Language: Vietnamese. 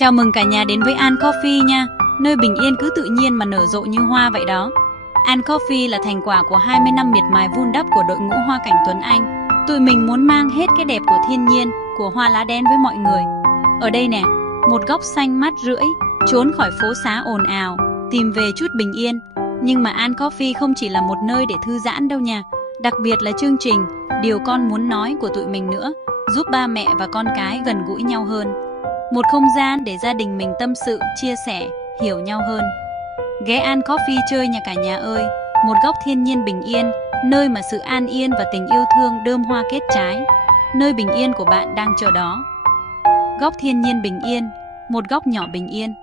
Chào mừng cả nhà đến với An Coffee nha, nơi bình yên cứ tự nhiên mà nở rộ như hoa vậy đó. An Coffee là thành quả của 20 năm miệt mài vun đắp của đội ngũ Hoa Cảnh Tuấn Anh. Tụi mình muốn mang hết cái đẹp của thiên nhiên, của hoa lá đen với mọi người. Ở đây nè, một góc xanh mát rượi, trốn khỏi phố xá ồn ào, tìm về chút bình yên. Nhưng mà An Coffee không chỉ là một nơi để thư giãn đâu nha. Đặc biệt là chương trình Điều Con Muốn Nói của tụi mình nữa, giúp ba mẹ và con cái gần gũi nhau hơn. Một không gian để gia đình mình tâm sự, chia sẻ, hiểu nhau hơn. Ghé An Coffee chơi nha cả nhà ơi, một góc thiên nhiên bình yên, nơi mà sự an yên và tình yêu thương đơm hoa kết trái. Nơi bình yên của bạn đang chờ đó. Góc thiên nhiên bình yên, một góc nhỏ bình yên.